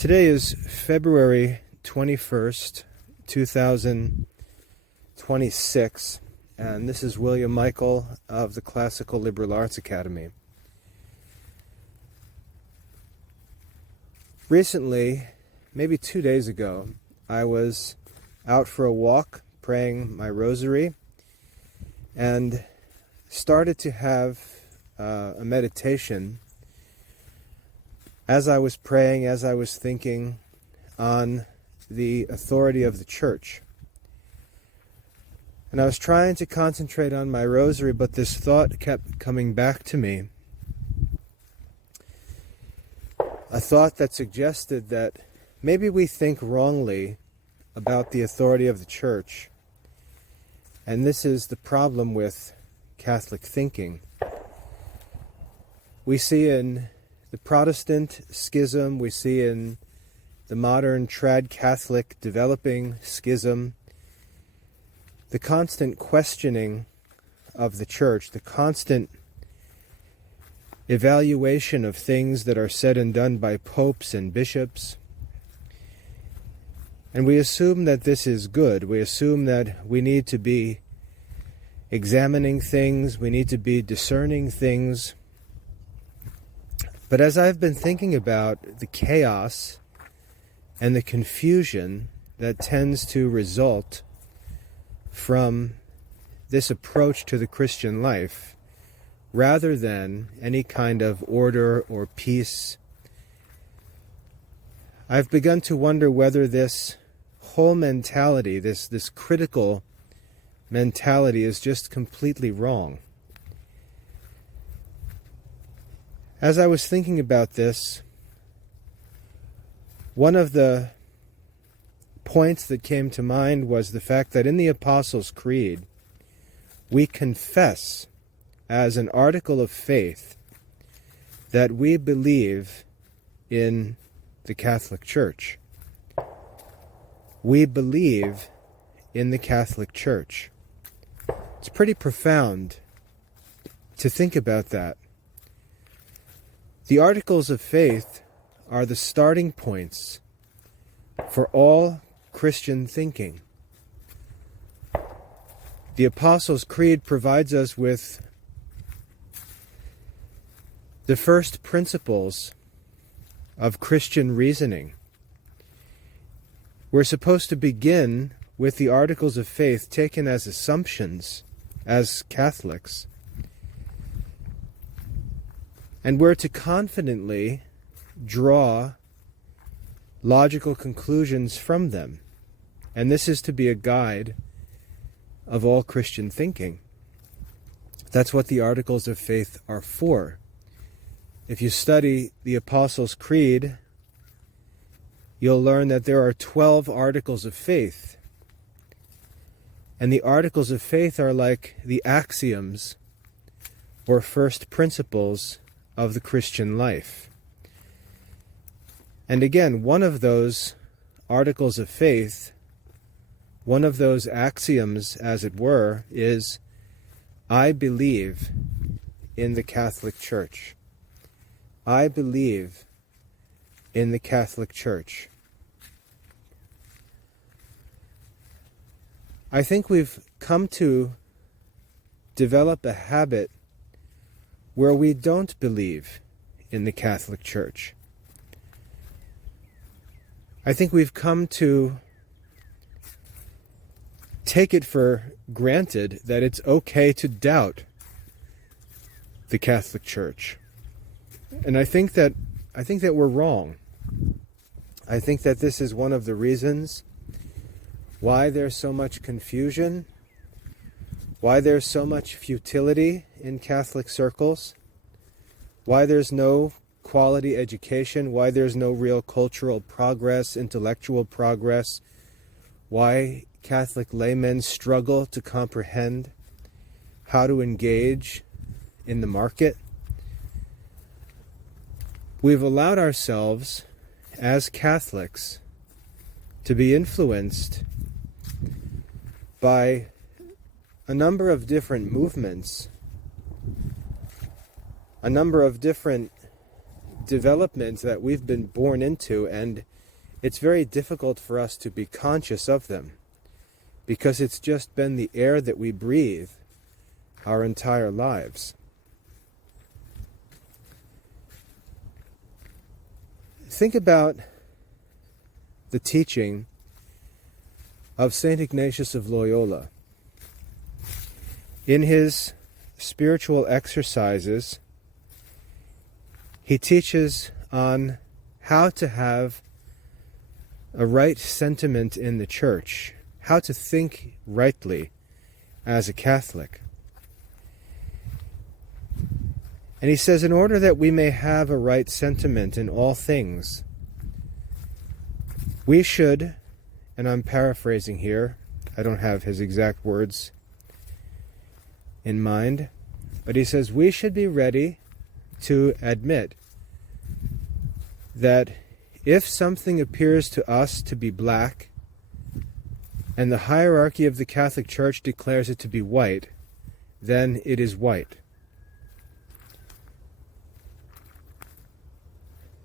Today is February 21st, 2026, and this is William Michael of the Classical Liberal Arts Academy. Recently, maybe 2 days ago, I was out for a walk praying my rosary and started to have a meditation as I was praying, as I was thinking on the authority of the church. And I was trying to concentrate on my rosary, but this thought kept coming back to me. A thought that suggested that maybe we think wrongly about the authority of the church. And this is the problem with Catholic thinking. We see in the Protestant schism, we see in the modern trad Catholic developing schism, the constant questioning of the church, the constant evaluation of things that are said and done by popes and bishops. And we assume that this is good. We assume that we need to be examining things, we need to be discerning things. But as I've been thinking about the chaos and the confusion that tends to result from this approach to the Christian life, rather than any kind of order or peace, I've begun to wonder whether this whole mentality, this critical mentality, is just completely wrong. As I was thinking about this, one of the points that came to mind was the fact that in the Apostles' Creed, we confess as an article of faith that we believe in the Catholic Church. We believe in the Catholic Church. It's pretty profound to think about that. The Articles of Faith are the starting points for all Christian thinking. The Apostles' Creed provides us with the first principles of Christian reasoning. We're supposed to begin with the Articles of Faith taken as assumptions as Catholics, and we're to confidently draw logical conclusions from them. And this is to be a guide of all Christian thinking. That's what the Articles of Faith are for. If you study the Apostles' Creed, you'll learn that there are 12 Articles of Faith. And the Articles of Faith are like the axioms or first principles of the Christian life. And again, one of those Articles of Faith, one of those axioms, as it were, is, I believe in the Catholic Church. I believe in the Catholic Church. I think we've come to develop a habit where we don't believe in the Catholic Church. I think we've come to take it for granted that it's okay to doubt the Catholic Church. And I think that we're wrong. I think that this is one of the reasons why there's so much confusion, why there's so much futility in Catholic circles, why there's no quality education, why there's no real cultural progress, intellectual progress, why Catholic laymen struggle to comprehend how to engage in the market. We've allowed ourselves, as Catholics, to be influenced by a number of different movements, a number of different developments that we've been born into, and it's very difficult for us to be conscious of them because it's just been the air that we breathe our entire lives. Think about the teaching of St. Ignatius of Loyola. In his spiritual exercises, he teaches on how to have a right sentiment in the church, how to think rightly as a Catholic. And he says, in order that we may have a right sentiment in all things, we should, and I'm paraphrasing here, I don't have his exact words in mind, but he says we should be ready to admit that if something appears to us to be black and the hierarchy of the Catholic Church declares it to be white, then it is white.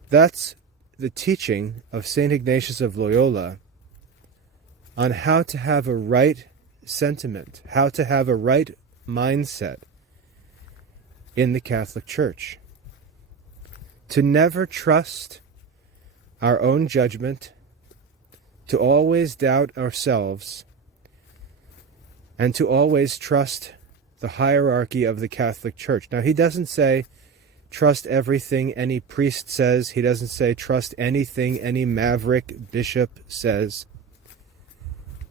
That's the teaching of St. Ignatius of Loyola on how to have a right sentiment, how to have a right mindset in the Catholic Church. To never trust our own judgment, to always doubt ourselves, and to always trust the hierarchy of the Catholic Church. Now, he doesn't say trust everything any priest says. He doesn't say trust anything any maverick bishop says.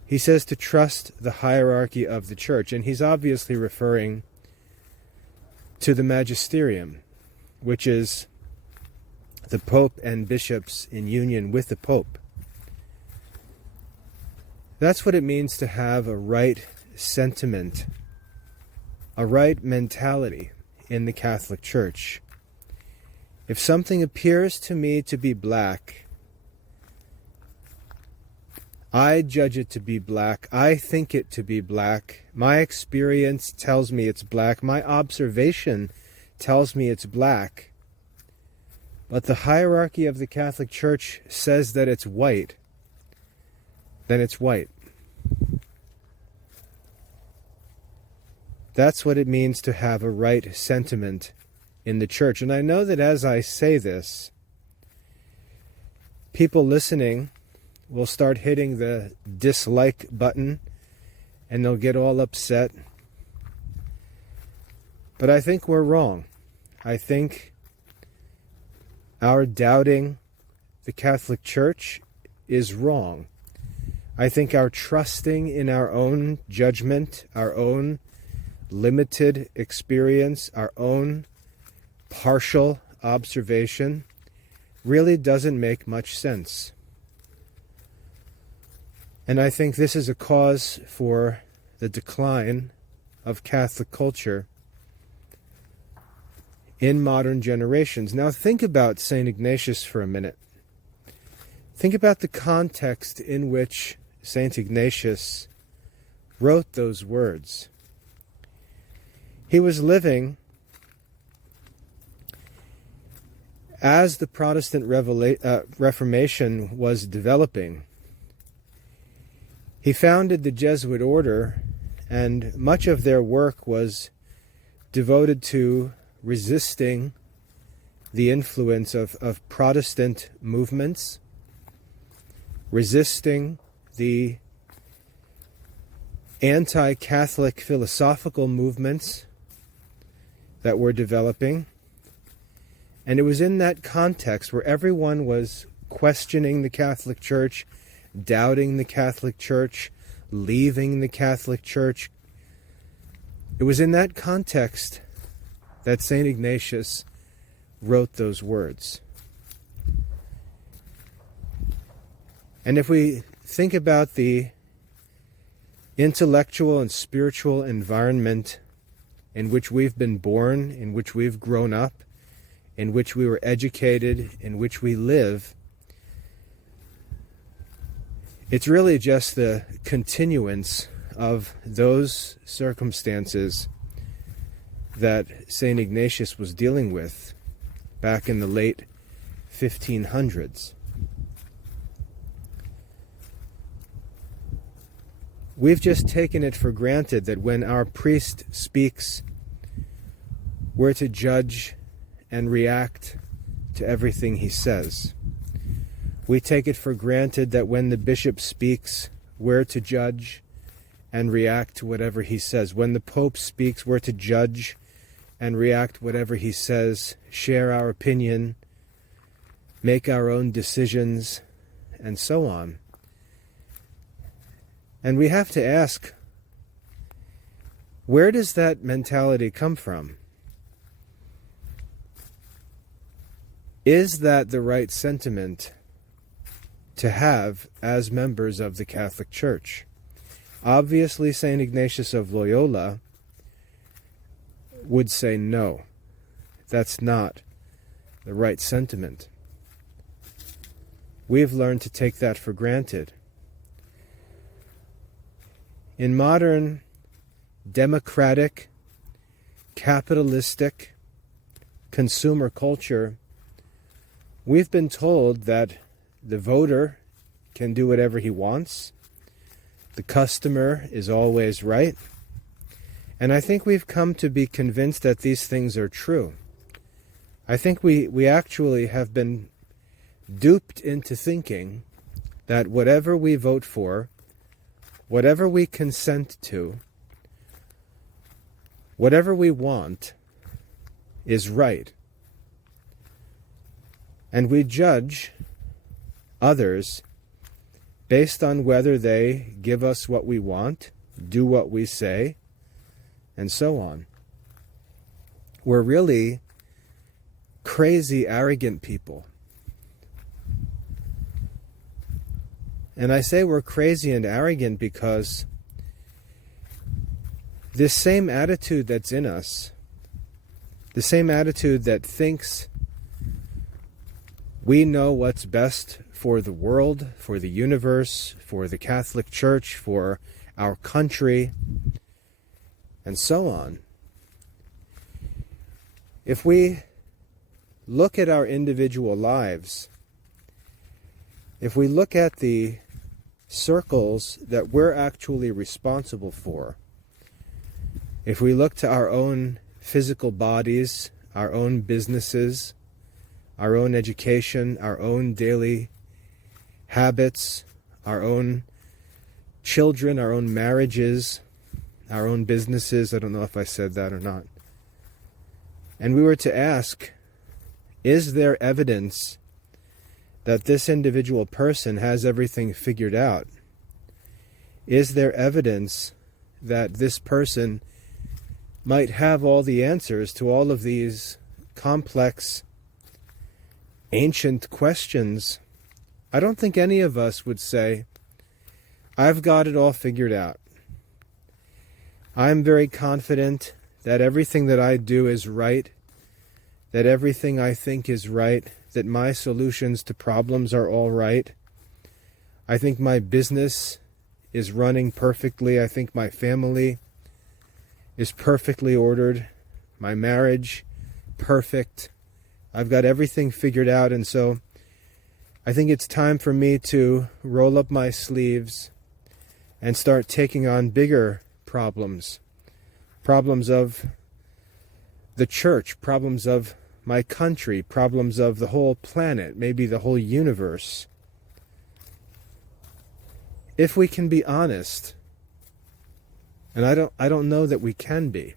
He says to trust the hierarchy of the church, and he's obviously referring to the magisterium, which is the Pope and bishops in union with the Pope. That's what it means to have a right sentiment, a right mentality in the Catholic Church. If something appears to me to be black, I judge it to be black. I think it to be black. My experience tells me it's black. My observation tells me it's black. But the hierarchy of the Catholic Church says that it's white. Then it's white. That's what it means to have a right sentiment in the church. And I know that as I say this, people listening will start hitting the dislike button and they'll get all upset. But I think we're wrong. I think our doubting the Catholic Church is wrong. I think our trusting in our own judgment, our own limited experience, our own partial observation really doesn't make much sense. And I think this is a cause for the decline of Catholic culture in modern generations. Now think about St. Ignatius for a minute. Think about the context in which St. Ignatius wrote those words. He was living as the Protestant Reformation was developing. He founded the Jesuit order, and much of their work was devoted to resisting the influence of Protestant movements, resisting the anti-Catholic philosophical movements that were developing. And it was in that context where everyone was questioning the Catholic Church, doubting the Catholic Church, leaving the Catholic Church. It was in that context that St. Ignatius wrote those words. And if we think about the intellectual and spiritual environment in which we've been born, in which we've grown up, in which we were educated, in which we live, it's really just the continuance of those circumstances that St. Ignatius was dealing with back in the late 1500s. We've just taken it for granted that when our priest speaks, we're to judge and react to everything he says. We take it for granted that when the bishop speaks, we're to judge and react to whatever he says. When the Pope speaks, we're to judge and react whatever he says, share our opinion, make our own decisions, and so on. And we have to ask, where does that mentality come from? Is that the right sentiment to have as members of the Catholic Church? Obviously, St. Ignatius of Loyola would say no. That's not the right sentiment. We've learned to take that for granted. In modern, democratic, capitalistic, consumer culture, we've been told that the voter can do whatever he wants. The customer is always right. And I think we've come to be convinced that these things are true. I think we actually have been duped into thinking that whatever we vote for, whatever we consent to, whatever we want, is right. And we judge others based on whether they give us what we want, do what we say, and so on. We're really crazy, arrogant people. And I say we're crazy and arrogant because this same attitude that's in us, the same attitude that thinks we know what's best for the world, for the universe, for the Catholic Church, for our country, and so on. If we look at our individual lives, if we look at the circles that we're actually responsible for, if we look to our own physical bodies, our own businesses, our own education, our own daily habits, our own children, our own marriages, our own businesses, I don't know if I said that or not, and we were to ask, is there evidence that this individual person has everything figured out? Is there evidence that this person might have all the answers to all of these complex, ancient questions? I don't think any of us would say, I've got it all figured out. I'm very confident that everything that I do is right, that everything I think is right, that my solutions to problems are all right. I think my business is running perfectly. I think my family is perfectly ordered. My marriage, perfect. I've got everything figured out, and so I think it's time for me to roll up my sleeves and start taking on bigger problems. Problems of the church, problems of my country, problems of the whole planet, maybe the whole universe. If we can be honest, and I don't know that we can be,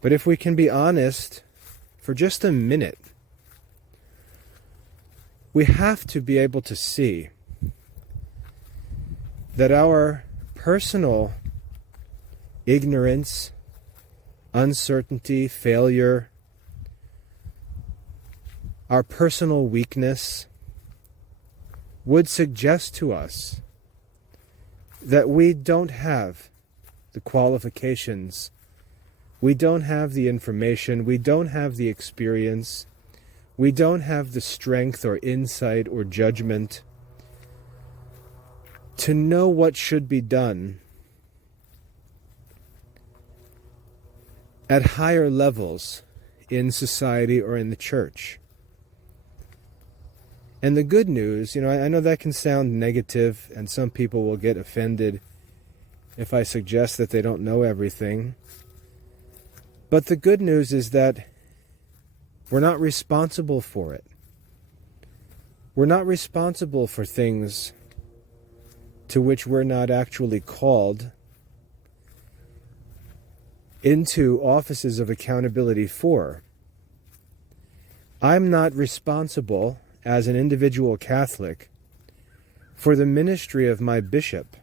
but if we can be honest for just a minute, we have to be able to see that our personal ignorance, uncertainty, failure, our personal weakness would suggest to us that we don't have the qualifications, we don't have the information, we don't have the experience, we don't have the strength or insight or judgment to know what should be done at higher levels in society or in the church. And the good news, I know that can sound negative, and some people will get offended if I suggest that they don't know everything. But the good news is that we're not responsible for it. We're not responsible for things to which we're not actually called into offices of accountability for. I'm not responsible as an individual Catholic for the ministry of my bishop.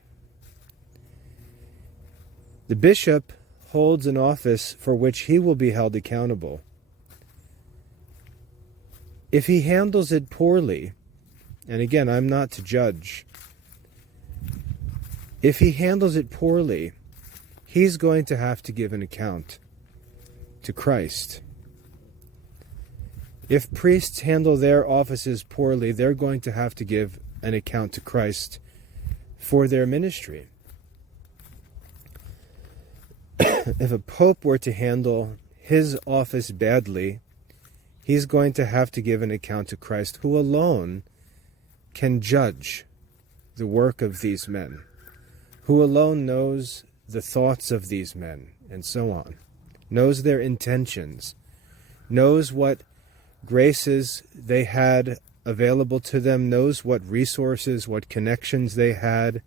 The bishop holds an office for which he will be held accountable. If he handles it poorly, and again, I'm not to judge, if he handles it poorly, he's going to have to give an account to Christ. If priests handle their offices poorly, they're going to have to give an account to Christ for their ministry. If a pope were to handle his office badly, he's going to have to give an account to Christ, who alone can judge the work of these men, who alone knows the thoughts of these men, and so on, knows their intentions, knows what graces they had available to them, knows what resources, what connections they had,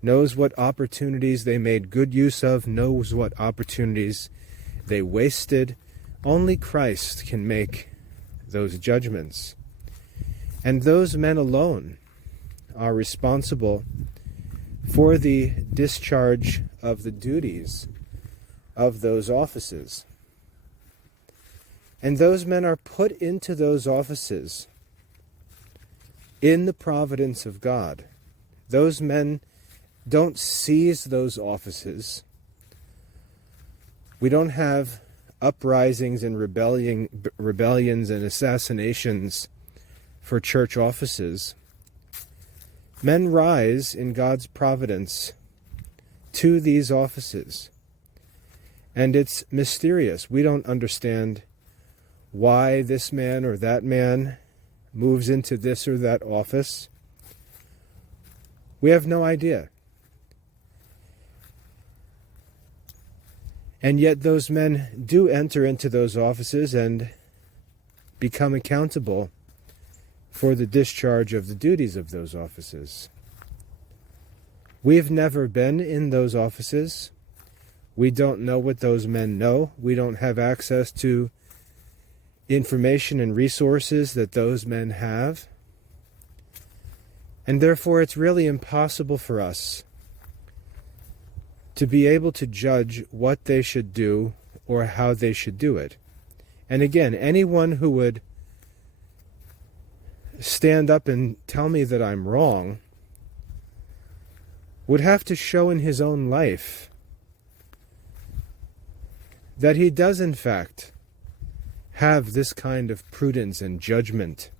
knows what opportunities they made good use of, knows what opportunities they wasted. Only Christ can make those judgments. And those men alone are responsible for the discharge of the duties of those offices. And those men are put into those offices in the providence of God. Those men don't seize those offices. We don't have uprisings and rebellions and assassinations for church offices. Men rise in God's providence to these offices. And it's mysterious. We don't understand why this man or that man moves into this or that office. We have no idea. And yet those men do enter into those offices and become accountable for the discharge of the duties of those offices. We've never been in those offices. We don't know what those men know. We don't have access to information and resources that those men have. And therefore it's really impossible for us to be able to judge what they should do or how they should do it. And again, anyone who would stand up and tell me that I'm wrong would have to show in his own life that he does in fact have this kind of prudence and judgment.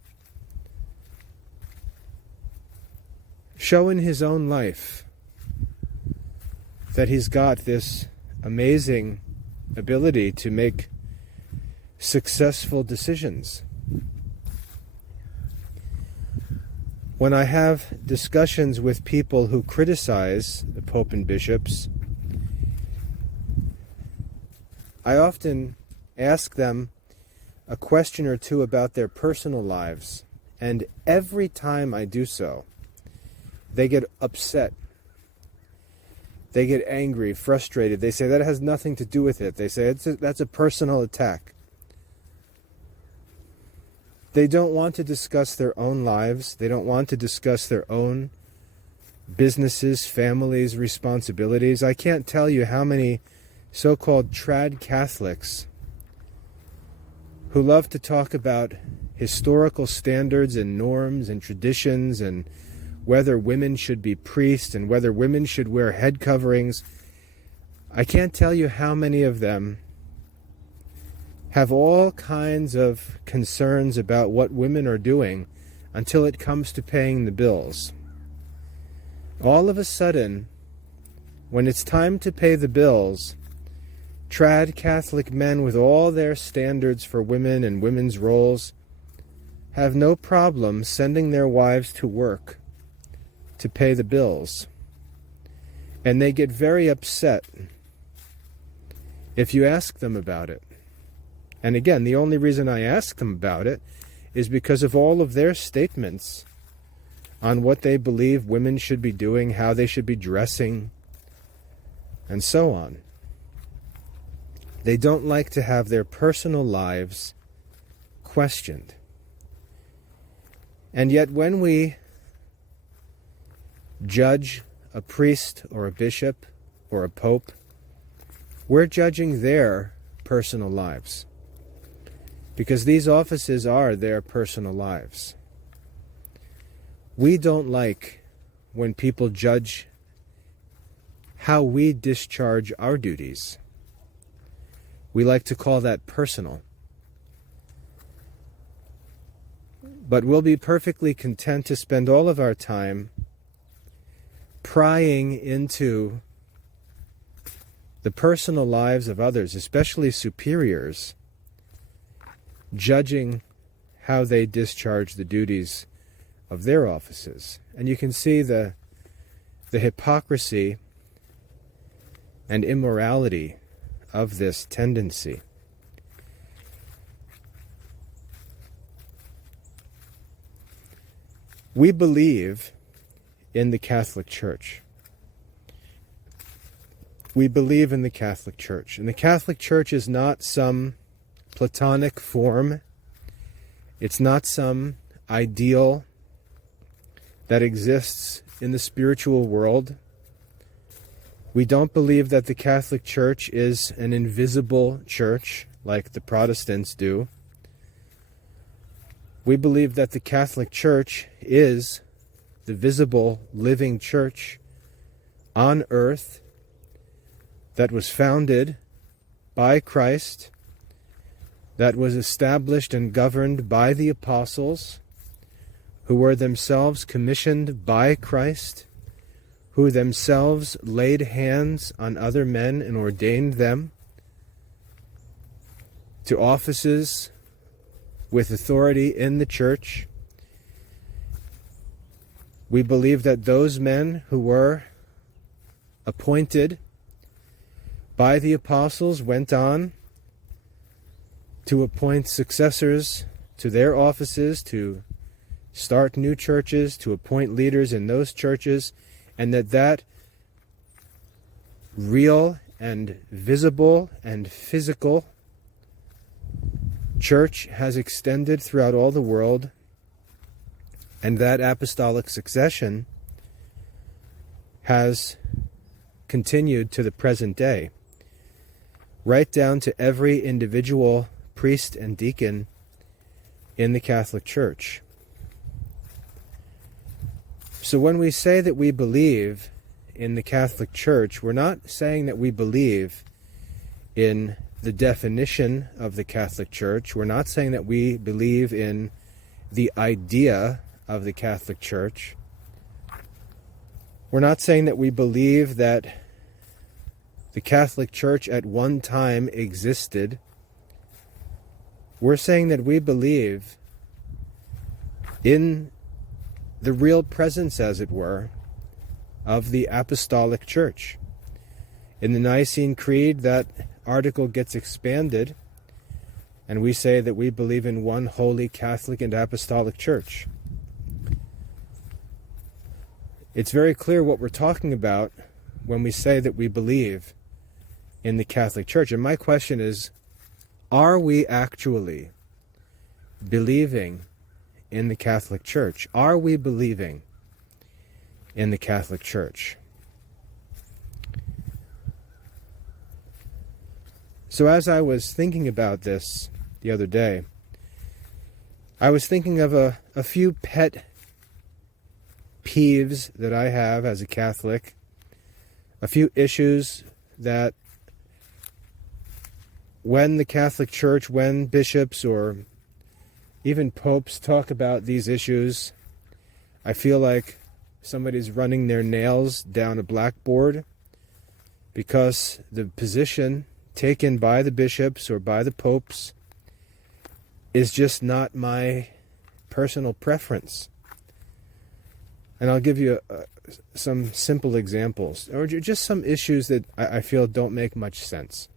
Show in his own life that he's got this amazing ability to make successful decisions. When I have discussions with people who criticize the Pope and bishops, I often ask them a question or two about their personal lives, and every time I do so, they get upset. They get angry, frustrated. They say that has nothing to do with it. They say that's a personal attack. They don't want to discuss their own lives. They don't want to discuss their own businesses, families, responsibilities. I can't tell you how many so-called trad Catholics who love to talk about historical standards and norms and traditions and whether women should be priests and whether women should wear head coverings. I can't tell you how many of them have all kinds of concerns about what women are doing until it comes to paying the bills. All of a sudden, when it's time to pay the bills, trad Catholic men with all their standards for women and women's roles have no problem sending their wives to work to pay the bills. And they get very upset if you ask them about it. And again, the only reason I ask them about it is because of all of their statements on what they believe women should be doing, how they should be dressing, and so on. They don't like to have their personal lives questioned. And yet when we judge a priest or a bishop or a pope, we're judging their personal lives, because these offices are their personal lives. We don't like when people judge how we discharge our duties. We like to call that personal. But we'll be perfectly content to spend all of our time prying into the personal lives of others, especially superiors, judging how they discharge the duties of their offices. And you can see the hypocrisy and immorality of this tendency. We believe in the Catholic Church. We believe in the Catholic Church. And the Catholic Church is not some Platonic form. It's not some ideal that exists in the spiritual world. We don't believe that the Catholic Church is an invisible church like the Protestants do. We believe that the Catholic Church is the visible, living church on earth that was founded by Christ, that was established and governed by the apostles, who were themselves commissioned by Christ, who themselves laid hands on other men and ordained them to offices with authority in the church. We believe that those men who were appointed by the apostles went on to appoint successors to their offices, to start new churches, to appoint leaders in those churches, and that real and visible and physical church has extended throughout all the world, and that apostolic succession has continued to the present day, right down to every individual priest and deacon in the Catholic Church. So when we say that we believe in the Catholic Church, we're not saying that we believe in the definition of the Catholic Church. We're not saying that we believe in the idea of the Catholic Church. We're not saying that we believe that the Catholic Church at one time existed. We're saying that we believe in the real presence, as it were, of the Apostolic Church. In the Nicene Creed, that article gets expanded, and we say that we believe in one holy Catholic and Apostolic Church. It's very clear what we're talking about when we say that we believe in the Catholic Church. And my question is, are we actually believing in the Catholic Church? Are we believing in the Catholic Church? So as I was thinking about this the other day, I was thinking of a few pet peeves that I have as a Catholic, a few issues that when the Catholic Church, when bishops or even popes talk about these issues, I feel like somebody's running their nails down a blackboard, because the position taken by the bishops or by the popes is just not my personal preference. And I'll give you some simple examples, or just some issues that I feel don't make much sense.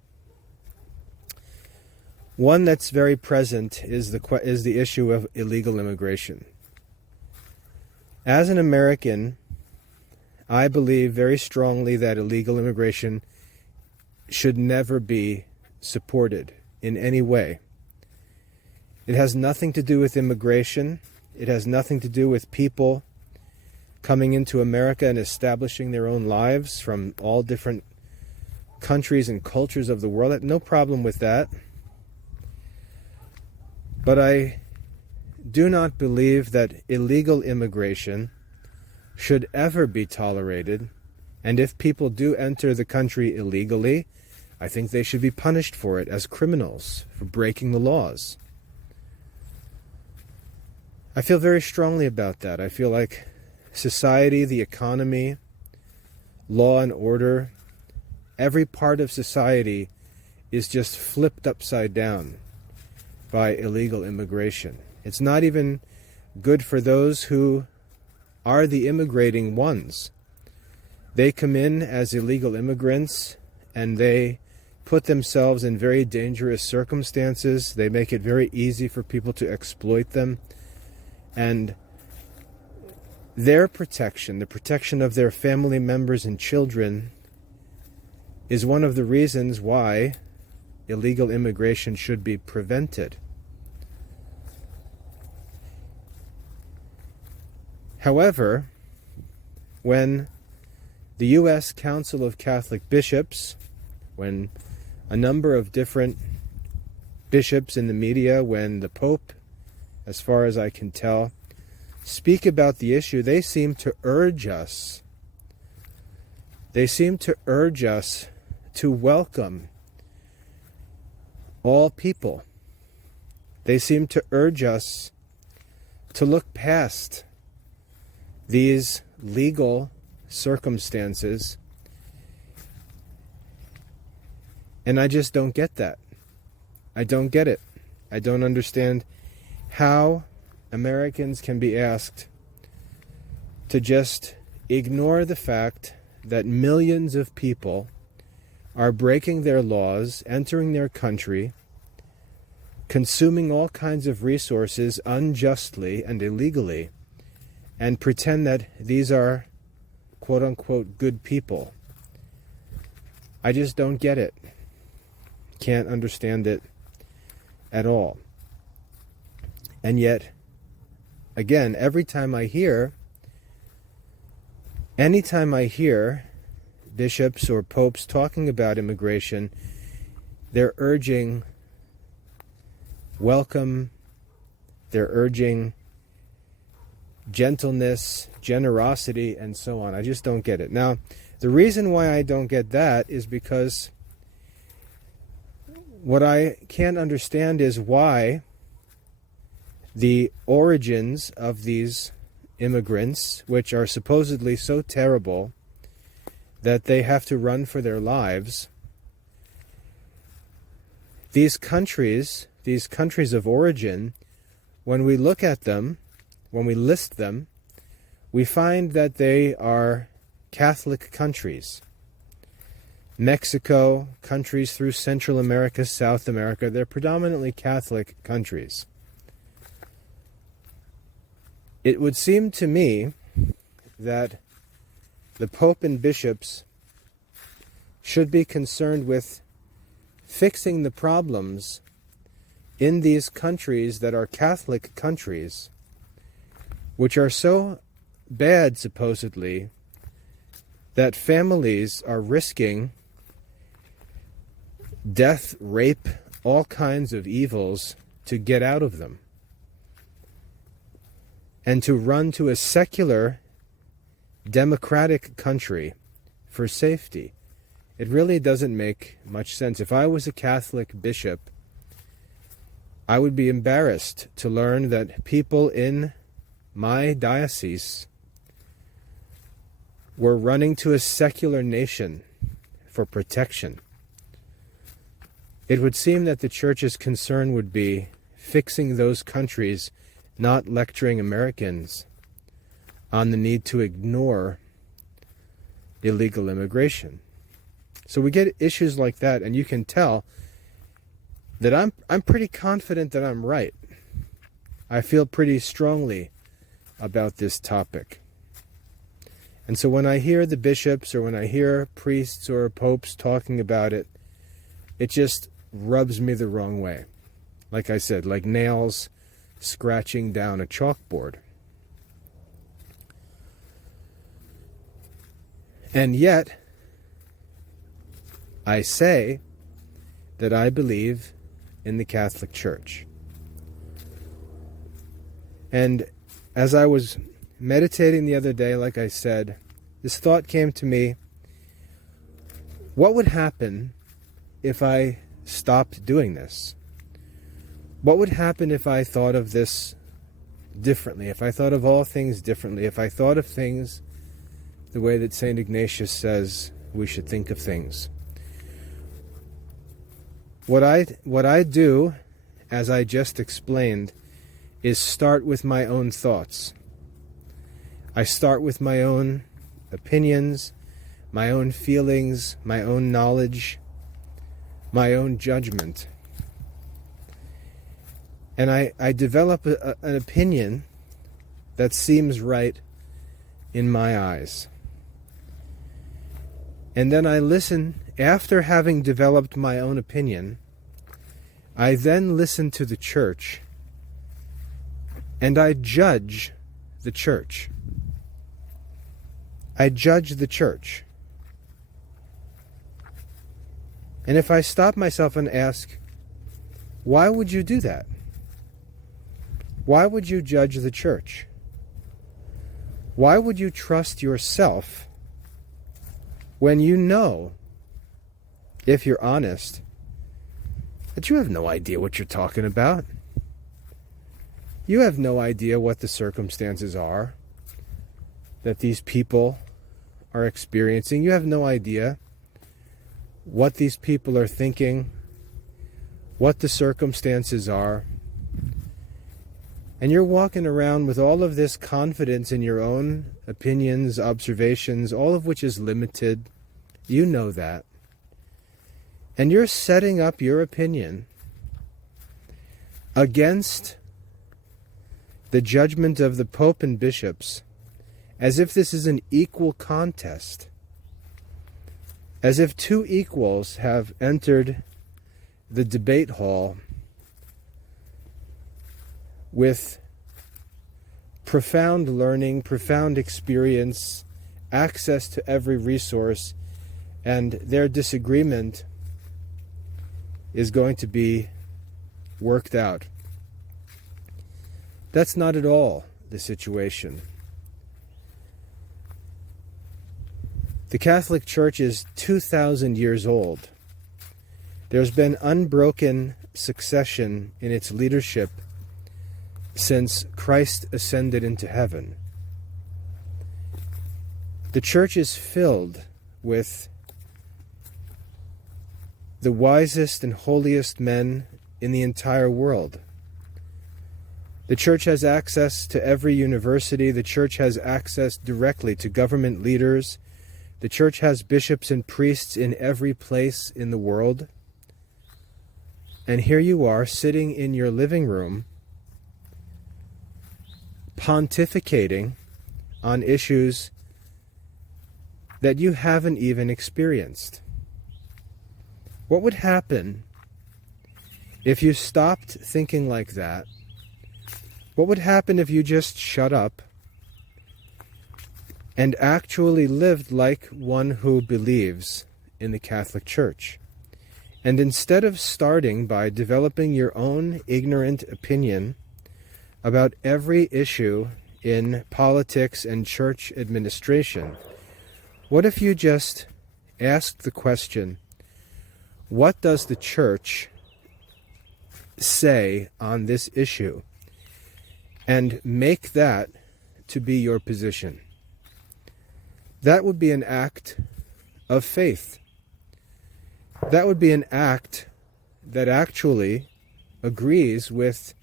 One that's very present is the issue of illegal immigration. As an American, I believe very strongly that illegal immigration should never be supported in any way. It has nothing to do with immigration. It has nothing to do with people coming into America and establishing their own lives from all different countries and cultures of the world. I have no problem with that. But I do not believe that illegal immigration should ever be tolerated. And if people do enter the country illegally, I think they should be punished for it as criminals, for breaking the laws. I feel very strongly about that. I feel like society, the economy, law and order, every part of society is just flipped upside down by illegal immigration. It's not even good for those who are the immigrating ones. They come in as illegal immigrants and they put themselves in very dangerous circumstances. They make it very easy for people to exploit them. And their protection, the protection of their family members and children, is one of the reasons why illegal immigration should be prevented. However, when the U.S. Council of Catholic Bishops, when a number of different bishops in the media, when the Pope, as far as I can tell, speak about the issue, they seem to urge us to welcome all people. They seem to urge us to look past these legal circumstances, and I just don't get that. I don't get it. I don't understand how Americans can be asked to just ignore the fact that millions of people are breaking their laws, entering their country, consuming all kinds of resources unjustly and illegally, and pretend that these are quote-unquote good people. I just don't get it. Can't understand it at all. And yet, again, anytime I hear bishops or popes talking about immigration, they're urging welcome, they're urging gentleness, generosity, and so on. I just don't get it. Now, the reason why I don't get that is because what I can't understand is why the origins of these immigrants, which are supposedly so terrible that they have to run for their lives, these countries of origin, when we look at them, when we list them, we find that they are Catholic countries. Mexico, countries through Central America, South America, they're predominantly Catholic countries. It would seem to me that the Pope and bishops should be concerned with fixing the problems in these countries that are Catholic countries, which are so bad, supposedly, that families are risking death, rape, all kinds of evils to get out of them, and to run to a secular, democratic country for safety. It really doesn't make much sense. If I was a Catholic bishop, I would be embarrassed to learn that people in my diocese were running to a secular nation for protection. It would seem that the Church's concern would be fixing those countries not lecturing Americans on the need to ignore illegal immigration. So we get issues like that, and you can tell that I'm pretty confident that I'm right. I feel pretty strongly about this topic. And so when I hear the bishops or when I hear priests or popes talking about it, it just rubs me the wrong way. Like I said, like nails scratching down a chalkboard. And yet, I say that I believe in the Catholic Church. And as I was meditating the other day, like I said, this thought came to me: what would happen if I stopped doing this? What would happen if I thought of this differently? If I thought of all things differently? If I thought of things the way that St. Ignatius says we should think of things? What I do, as I just explained, is start with my own thoughts. I start with my own opinions, my own feelings, my own knowledge, my own judgment. And I develop an opinion that seems right in my eyes. And then I listen. After having developed my own opinion, I then listen to the Church, and I judge the Church. I judge the Church. And if I stop myself and ask, why would you do that? Why would you judge the Church? Why would you trust yourself when you know, if you're honest, that you have no idea what you're talking about? You have no idea what the circumstances are that these people are experiencing. You have no idea what these people are thinking, what the circumstances are. And you're walking around with all of this confidence in your own opinions, observations, all of which is limited. You know that. And you're setting up your opinion against the judgment of the Pope and bishops, as if this is an equal contest, as if two equals have entered the debate hall with profound learning, profound experience, access to every resource, and their disagreement is going to be worked out. That's not at all the situation. The Catholic Church is 2,000 years old. There's been unbroken succession in its leadership since Christ ascended into heaven. The Church is filled with the wisest and holiest men in the entire world. The Church has access to every university. The Church has access directly to government leaders. The Church has bishops and priests in every place in the world. And here you are, sitting in your living room, pontificating on issues that you haven't even experienced. What would happen if you stopped thinking like that? What would happen if you just shut up and actually lived like one who believes in the Catholic Church? And instead of starting by developing your own ignorant opinion about every issue in politics and church administration, what if you just asked the question, what does the Church say on this issue? And make that to be your position. That would be an act of faith. That would be an act that actually agrees with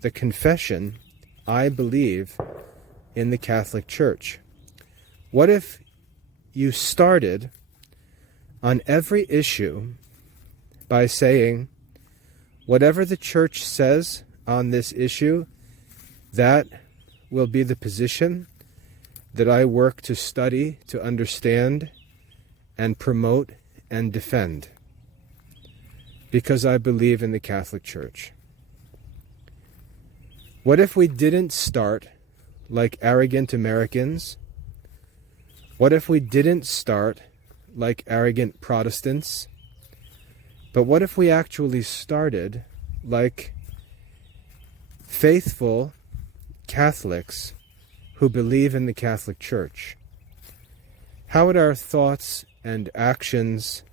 the confession I believe in the Catholic Church? What if you started on every issue by saying, whatever the Church says on this issue, that will be the position that I work to study, to understand, and promote and defend, because I believe in the Catholic Church? What if we didn't start like arrogant Americans? What if we didn't start like arrogant Protestants? But what if we actually started like faithful Catholics who believe in the Catholic Church? How would our thoughts and actions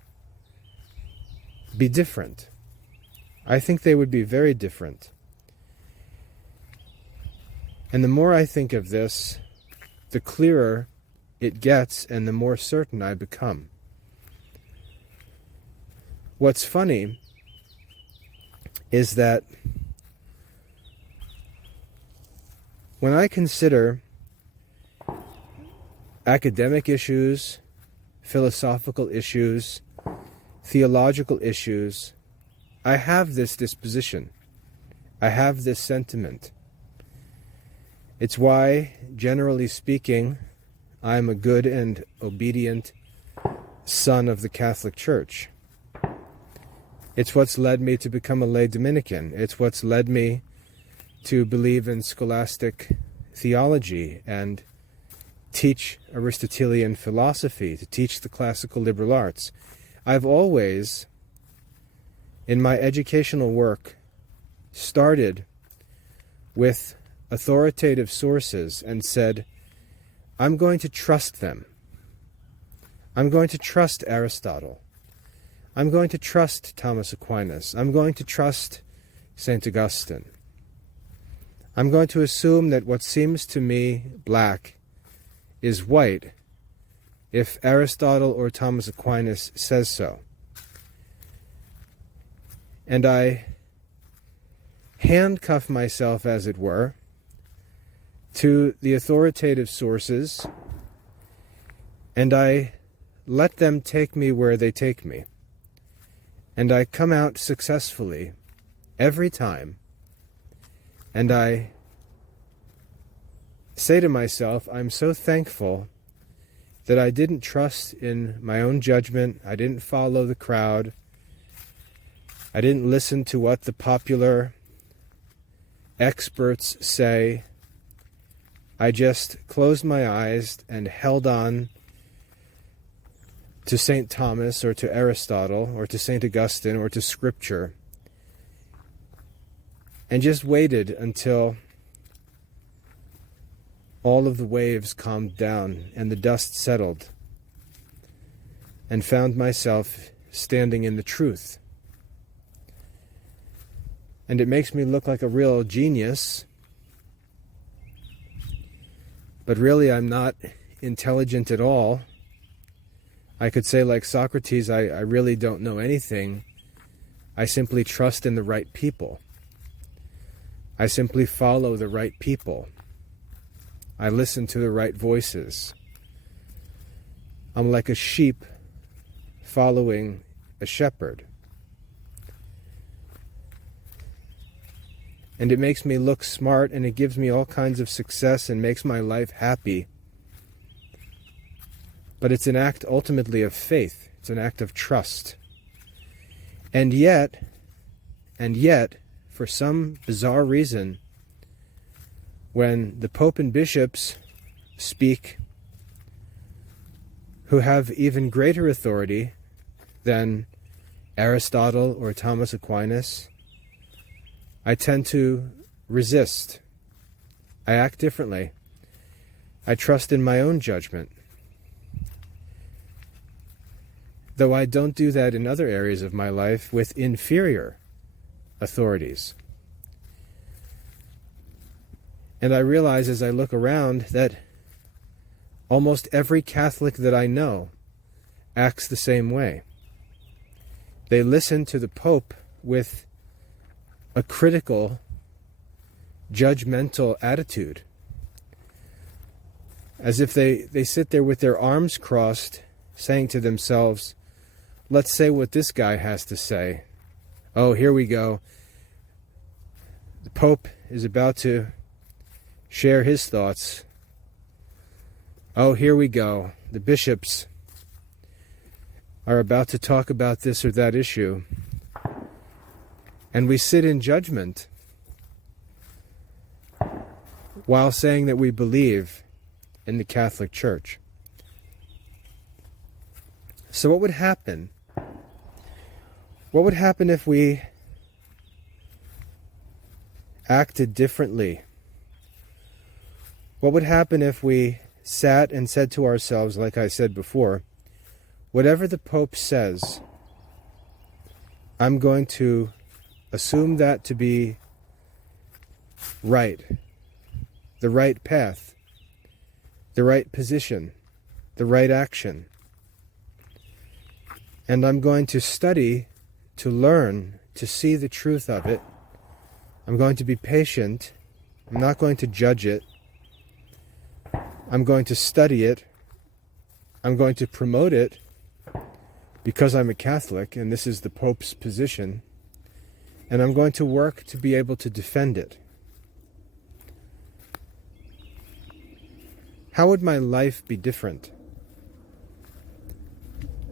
be different? I think they would be very different. And the more I think of this, the clearer it gets and the more certain I become. What's funny is that when I consider academic issues, philosophical issues, theological issues, I have this disposition. I have this sentiment. It's why, generally speaking, I'm a good and obedient son of the Catholic Church. It's what's led me to become a lay Dominican. It's what's led me to believe in scholastic theology and teach Aristotelian philosophy, to teach the classical liberal arts. I've always, in my educational work, started with authoritative sources and said, I'm going to trust them. I'm going to trust Aristotle. I'm going to trust Thomas Aquinas. I'm going to trust St. Augustine. I'm going to assume that what seems to me black is white if Aristotle or Thomas Aquinas says so. And I handcuff myself, as it were, to the authoritative sources, and I let them take me where they take me. And I come out successfully every time, and I say to myself, I'm so thankful that I didn't trust in my own judgment. I didn't follow the crowd. I didn't listen to what the popular experts say. I just closed my eyes and held on to St. Thomas or to Aristotle or to St. Augustine or to Scripture, and just waited until all of the waves calmed down and the dust settled, and found myself standing in the truth. And it makes me look like a real genius, but really I'm not intelligent at all. I could say, like Socrates, I really don't know anything. I simply trust in the right people. I simply follow the right people. I listen to the right voices. I'm like a sheep following a shepherd. And it makes me look smart, and it gives me all kinds of success and makes my life happy. But it's an act ultimately of faith. It's an act of trust. And yet, for some bizarre reason, when the Pope and bishops speak, who have even greater authority than Aristotle or Thomas Aquinas, I tend to resist. I act differently. I trust in my own judgment. Though I don't do that in other areas of my life with inferior authorities. And I realize as I look around that almost every Catholic that I know acts the same way. They listen to the Pope with a critical judgmental attitude. As if they sit there with their arms crossed, saying to themselves, let's say what this guy has to say. Oh, here we go. The Pope is about to share his thoughts. Oh, here we go. The bishops are about to talk about this or that issue. And we sit in judgment while saying that we believe in the Catholic Church. So what would happen? What would happen if we acted differently? What would happen if we sat and said to ourselves, like I said before, whatever the Pope says, I'm going to assume that to be right, the right path, the right position, the right action. And I'm going to study, to learn, to see the truth of it. I'm going to be patient. I'm not going to judge it. I'm going to study it. I'm going to promote it because I'm a Catholic and this is the Pope's position. And I'm going to work to be able to defend it. How would my life be different?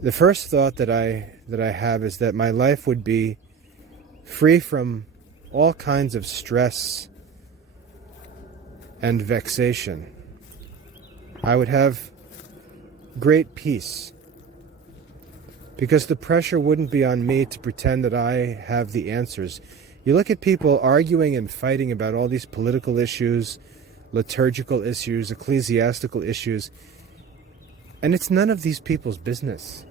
The first thought that I have is that my life would be free from all kinds of stress and vexation. I would have great peace because the pressure wouldn't be on me to pretend that I have the answers. You look at people arguing and fighting about all these political issues, liturgical issues, ecclesiastical issues, and it's none of these people's business.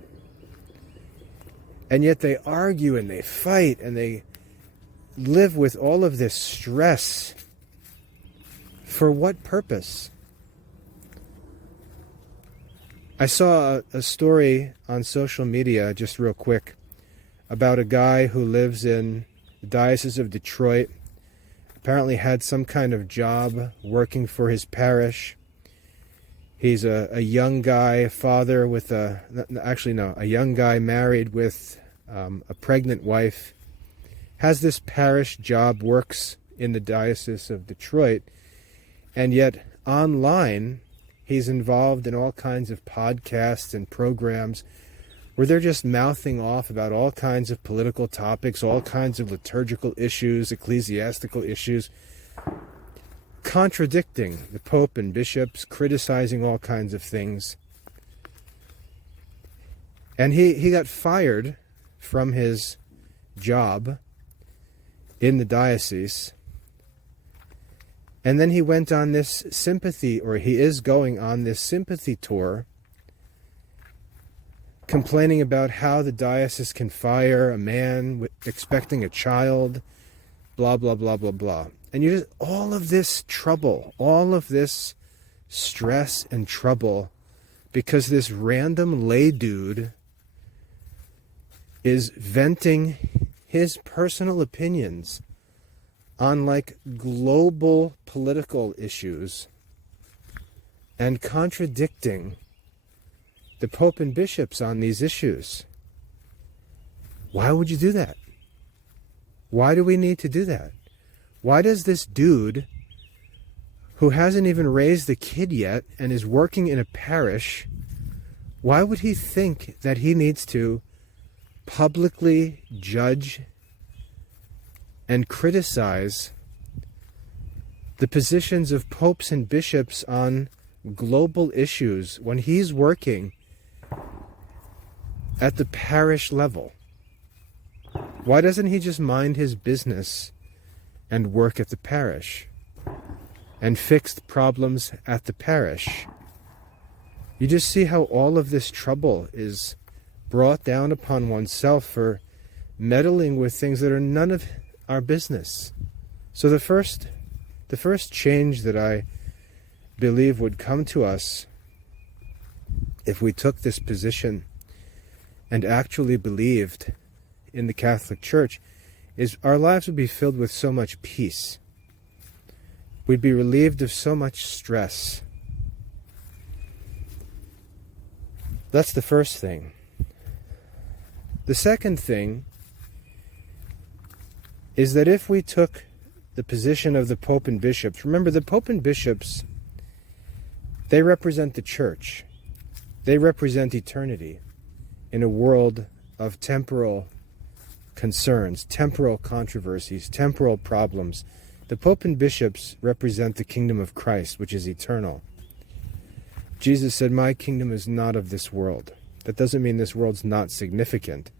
And yet they argue and they fight and they live with all of this stress. For what purpose? I saw a story on social media, just real quick, about a guy who lives in the Diocese of Detroit. Apparently had some kind of job working for his parish. He's a young guy, a father with a young guy married with a pregnant wife. Has this parish job, works in the Diocese of Detroit, and yet online he's involved in all kinds of podcasts and programs where they're just mouthing off about all kinds of political topics, all kinds of liturgical issues, ecclesiastical issues, contradicting the Pope and bishops, criticizing all kinds of things. And he got fired from his job in the diocese. And then he went on this sympathy, or he is going on this sympathy tour, complaining about how the diocese can fire a man expecting a child, blah, blah, blah, blah, blah. And you just, all of this trouble, all of this stress and trouble, because this random lay dude is venting his personal opinions on like global political issues and contradicting the Pope and bishops on these issues. Why would you do that? Why do we need to do that? Why does this dude who hasn't even raised a kid yet and is working in a parish, why would he think that he needs to publicly judge and criticize the positions of popes and bishops on global issues when he's working at the parish level? Why doesn't he just mind his business and work at the parish and fix the problems at the parish? You just see how all of this trouble is brought down upon oneself for meddling with things that are none of our business. So the first change that I believe would come to us if we took this position and actually believed in the Catholic Church is our lives would be filled with so much peace. we'd be relieved of so much stress. That's the first thing. The second thing is that if we took the position of the Pope and bishops, remember the Pope and bishops, they represent the church. They represent eternity in a world of temporal concerns, temporal controversies, temporal problems. The Pope and bishops represent the kingdom of Christ, which is eternal. Jesus said, "My kingdom is not of this world." That doesn't mean this world's not significant.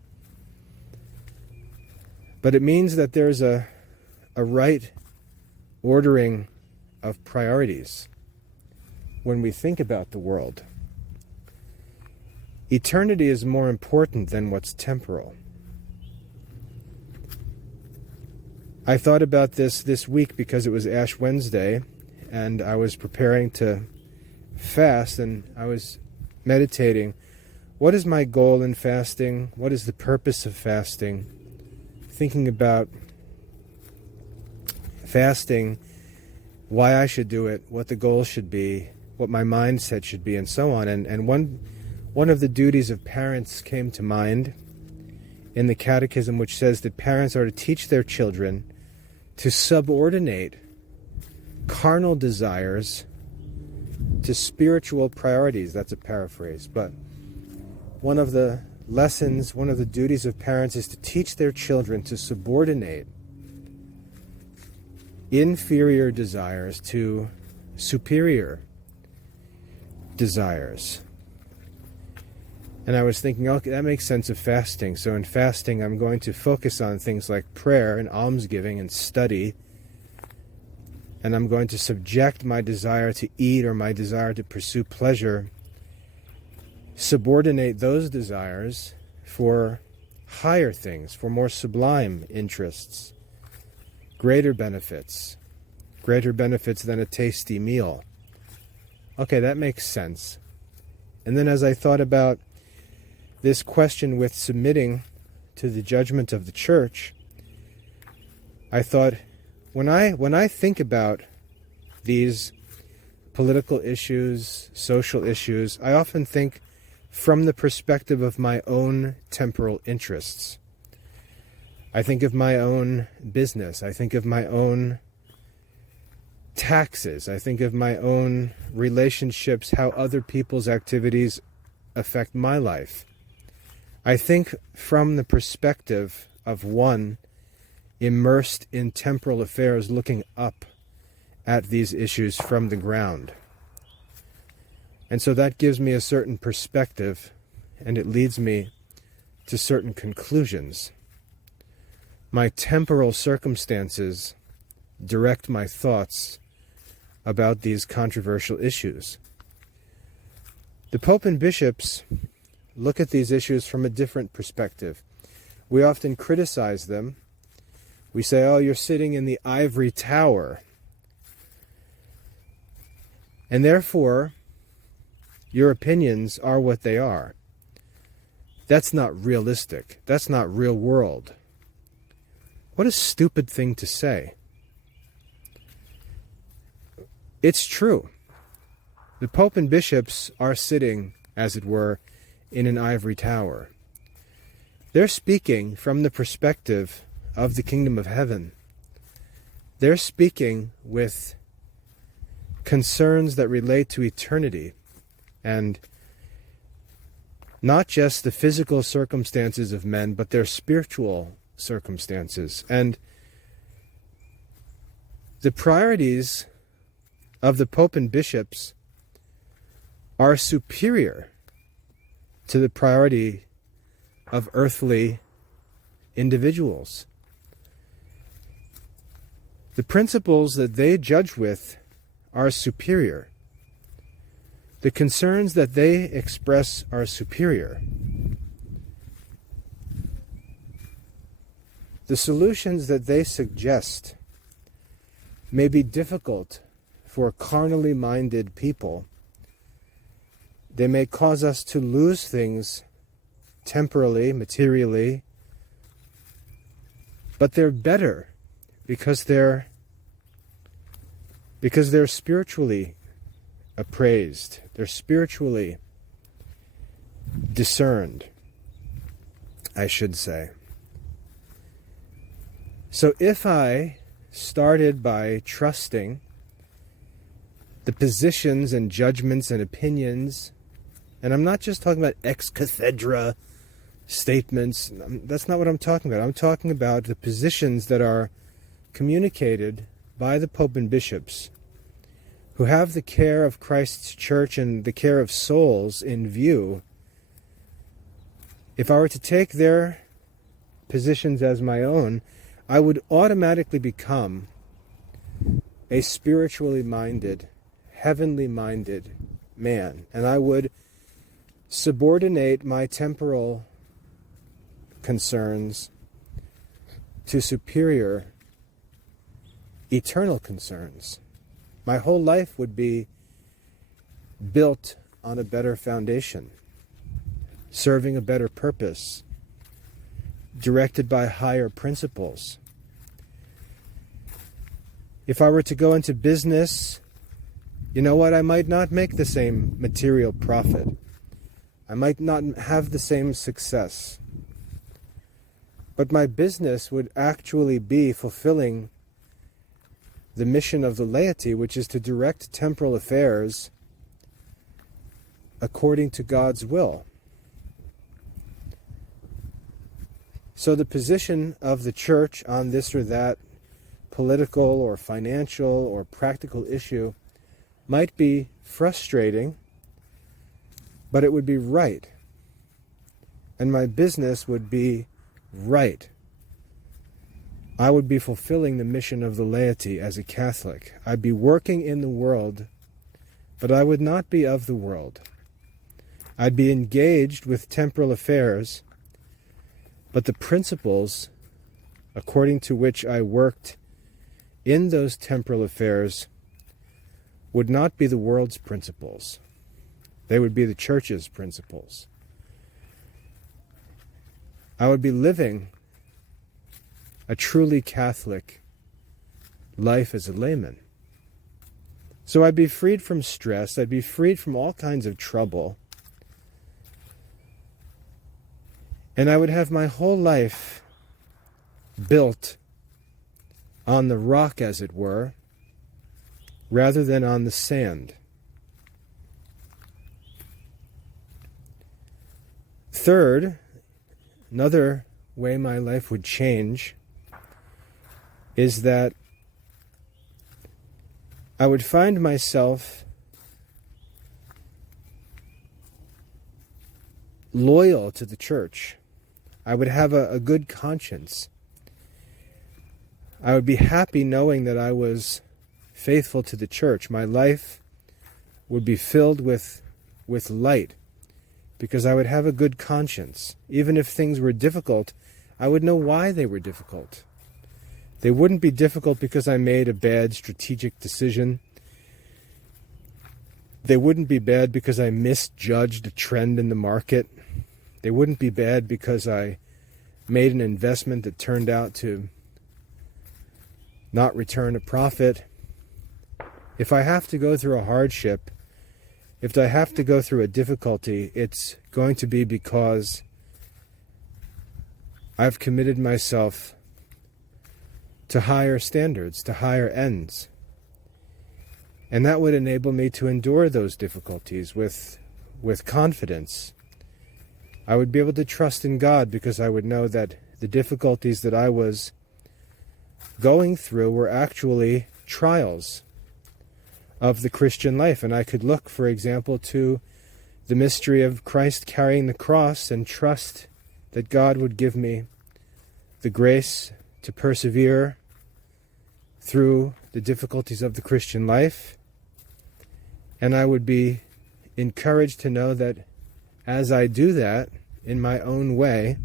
But it means that there's a right ordering of priorities when we think about the world. Eternity is more important than what's temporal. I thought about this week because it was Ash Wednesday, and I was preparing to fast, and I was meditating. What is my goal in fasting? What is the purpose of fasting? Thinking about fasting, why I should do it, what the goal should be, what my mindset should be, and so on. And one of the duties of parents came to mind in the Catechism, which says that parents are to teach their children to subordinate carnal desires to spiritual priorities. That's a paraphrase, but one of the lessons, one of the duties of parents is to teach their children to subordinate inferior desires to superior desires. And I was thinking, okay, that makes sense of fasting. So in fasting, I'm going to focus on things like prayer and almsgiving and study. And I'm going to subject my desire to eat or my desire to pursue pleasure, subordinate those desires for higher things, for more sublime interests, greater benefits than a tasty meal. Okay, that makes sense. And then as I thought about this question with submitting to the judgment of the church, I thought, when I think about these political issues, social issues, I often think from the perspective of my own temporal interests. I think of my own business. I think of my own taxes. I think of my own relationships, how other people's activities affect my life. I think from the perspective of one immersed in temporal affairs, looking up at these issues from the ground. And so that gives me a certain perspective, and it leads me to certain conclusions. My temporal circumstances direct my thoughts about these controversial issues. The Pope and bishops look at these issues from a different perspective. We often criticize them. We say, oh, you're sitting in the ivory tower, and therefore your opinions are what they are. That's not realistic. That's not real world. What a stupid thing to say. It's true. The Pope and bishops are sitting, as it were, in an ivory tower. They're speaking from the perspective of the kingdom of heaven. They're speaking with concerns that relate to eternity, and not just the physical circumstances of men, but their spiritual circumstances. And the priorities of the Pope and bishops are superior to the priority of earthly individuals. The principles that they judge with are superior. The concerns that they express are superior. The solutions that they suggest may be difficult for carnally minded people. They may cause us to lose things temporally, materially, but they're better because they're because they're spiritually appraised, they're spiritually discerned, I should say. So if I started by trusting the positions and judgments and opinions, and I'm not just talking about ex cathedra statements, that's not what I'm talking about. I'm talking about the positions that are communicated by the Pope and bishops who have the care of Christ's church and the care of souls in view. If I were to take their positions as my own, I would automatically become a spiritually minded, heavenly minded man, and I would subordinate my temporal concerns to superior eternal concerns. My whole life would be built on a better foundation, serving a better purpose, directed by higher principles. If I were to go into business, you know what? I might not make the same material profit. I might not have the same success. But my business would actually be fulfilling the mission of the laity, which is to direct temporal affairs according to God's will. So the position of the church on this or that political or financial or practical issue might be frustrating, but it would be right. And my business would be right. I would be fulfilling the mission of the laity as a Catholic. I'd be working in the world, but I would not be of the world. I'd be engaged with temporal affairs, but the principles according to which I worked in those temporal affairs would not be the world's principles. They would be the church's principles. I would be living a truly Catholic life as a layman. So I'd be freed from stress. I'd be freed from all kinds of trouble. And I would have my whole life built on the rock, as it were, rather than on the sand. Third, another way my life would change is that I would find myself loyal to the church. I would have a good conscience. I would be happy knowing that I was faithful to the church. My life would be filled with light because I would have a good conscience. Even if things were difficult, I would know why they were difficult. They wouldn't be difficult because I made a bad strategic decision. They wouldn't be bad because I misjudged a trend in the market. They wouldn't be bad because I made an investment that turned out to not return a profit. If I have to go through a hardship, if I have to go through a difficulty, it's going to be because I've committed myself to higher standards, to higher ends. And that would enable me to endure those difficulties with confidence. I would be able to trust in God because I would know that the difficulties that I was going through were actually trials of the Christian life. And I could look, for example, to the mystery of Christ carrying the cross and trust that God would give me the grace to persevere through the difficulties of the Christian life. And I would be encouraged to know that as I do that in my own way,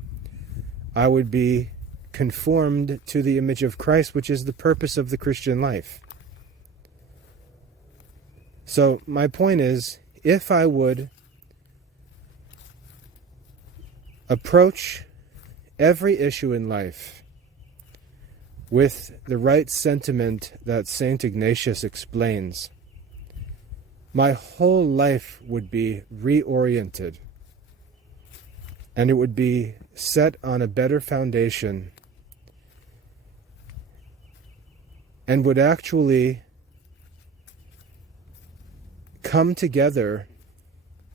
I would be conformed to the image of Christ, which is the purpose of the Christian life. So my point is, if I would approach every issue in life with the right sentiment that St. Ignatius explains, my whole life would be reoriented, and it would be set on a better foundation, and would actually come together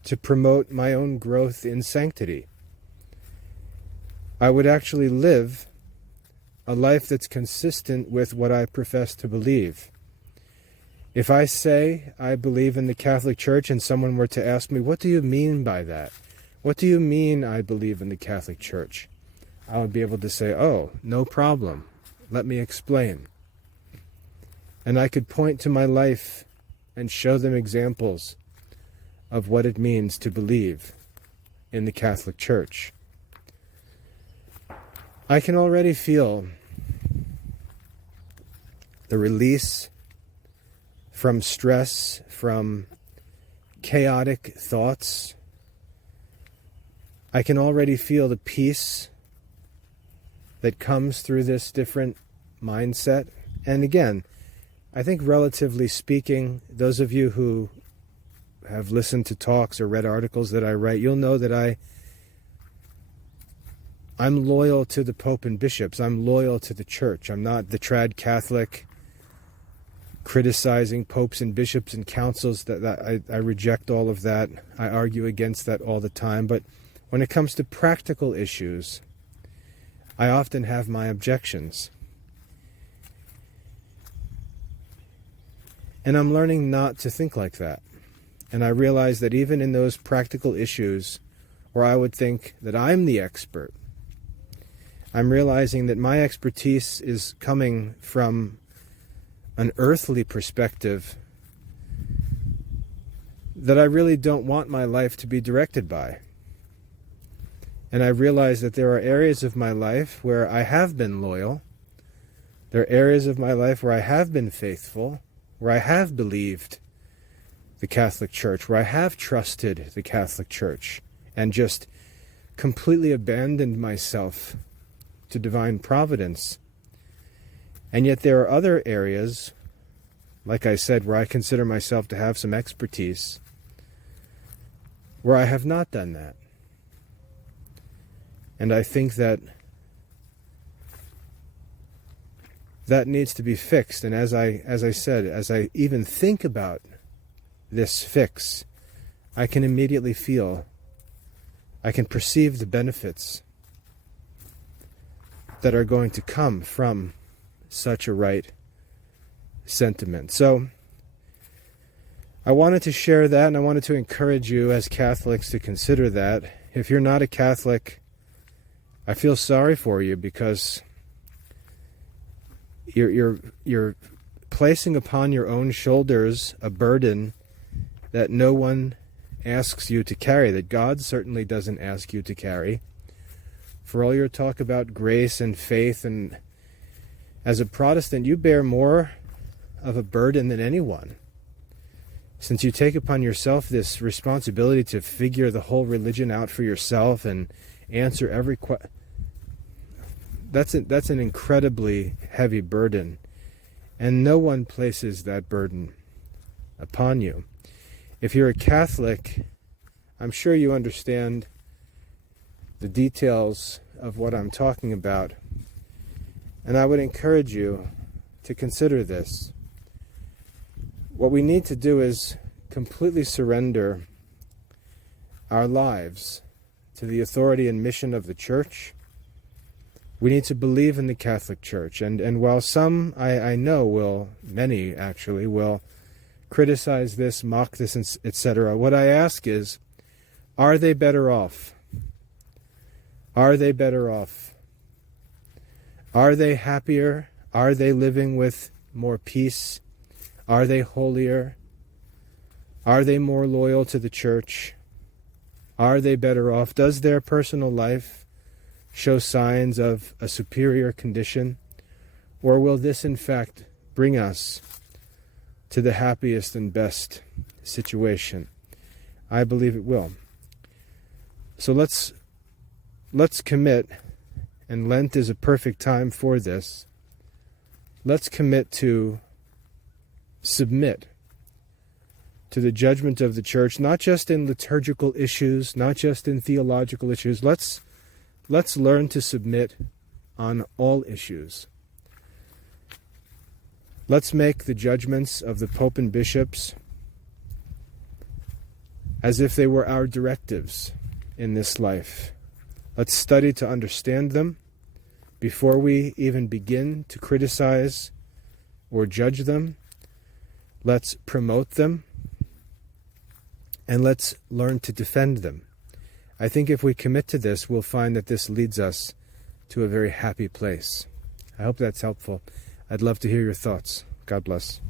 to promote my own growth in sanctity. I would actually live a life that's consistent with what I profess to believe. If I say I believe in the Catholic Church and someone were to ask me, what do you mean by that? What do you mean I believe in the Catholic Church? I would be able to say, oh, no problem. Let me explain. And I could point to my life and show them examples of what it means to believe in the Catholic Church. I can already feel the release from stress, from chaotic thoughts. I can already feel the peace that comes through this different mindset. And again, I think relatively speaking, those of you who have listened to talks or read articles that I write, you'll know that I'm loyal to the Pope and bishops. I'm loyal to the Church. I'm not the trad Catholic criticizing popes and bishops and councils. I reject all of that. I argue against that all the time. But when it comes to practical issues, I often have my objections. And I'm learning not to think like that. And I realize that even in those practical issues where I would think that I'm the expert, I'm realizing that my expertise is coming from an earthly perspective that I really don't want my life to be directed by. And I realize that there are areas of my life where I have been loyal. There are areas of my life where I have been faithful, where I have believed the Catholic Church, where I have trusted the Catholic Church and just completely abandoned myself to divine providence. And yet there are other areas, like I said, where I consider myself to have some expertise, where I have not done that. And I think that needs to be fixed. And as I said, as I even think about this fix, I can immediately feel, I can perceive the benefits that are going to come from such a right sentiment. So I wanted to share that, and I wanted to encourage you as Catholics to consider that. If you're not a Catholic, I feel sorry for you, because you're placing upon your own shoulders a burden that no one asks you to carry, that God certainly doesn't ask you to carry. For all your talk about grace and faith, and as a Protestant, you bear more of a burden than anyone, since you take upon yourself this responsibility to figure the whole religion out for yourself and answer every question. That's an incredibly heavy burden, and no one places that burden upon you. If you're a Catholic, I'm sure you understand the details of what I'm talking about, and I would encourage you to consider this. What we need to do is completely surrender our lives to the authority and mission of the Church. We need to believe in the Catholic Church. And while some, I know many actually, will criticize this, mock this, etc., what I ask is, are they better off? Are they better off? Are they happier? Are they living with more peace? Are they holier? Are they more loyal to the Church? Are they better off? Does their personal life show signs of a superior condition? Or will this in fact bring us to the happiest and best situation? I believe it will. So let's commit, and Lent is a perfect time for this. let's commit to submit to the judgment of the church, not just in liturgical issues, not just in theological issues. Let's learn to submit on all issues. Let's make the judgments of the Pope and bishops as if they were our directives in this life. Let's study to understand them before we even begin to criticize or judge them. Let's promote them, and let's learn to defend them. I think if we commit to this, we'll find that this leads us to a very happy place. I hope that's helpful. I'd love to hear your thoughts. God bless.